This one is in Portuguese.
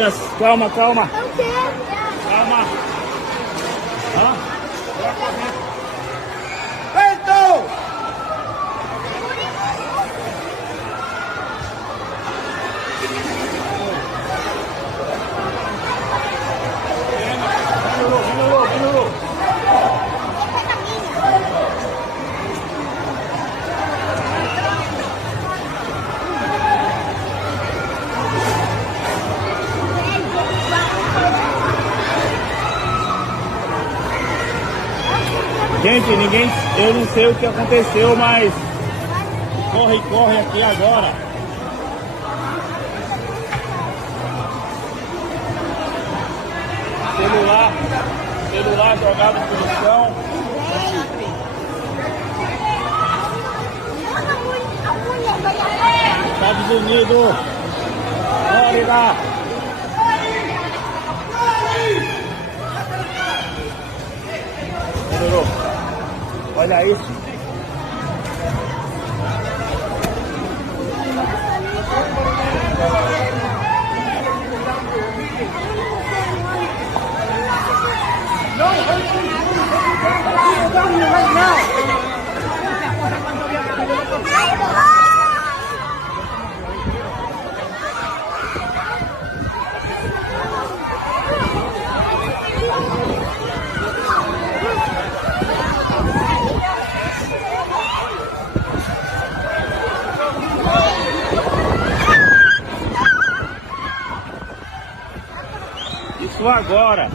crianças. Calma, calma. Eu quero. Calma. Ó. Feito! Melhorou. Gente, eu não sei o que aconteceu, mas corre aqui agora. Celular jogado no chão. Estados Unidos, Flórida. Melhorou. Olha isso. Isso agora.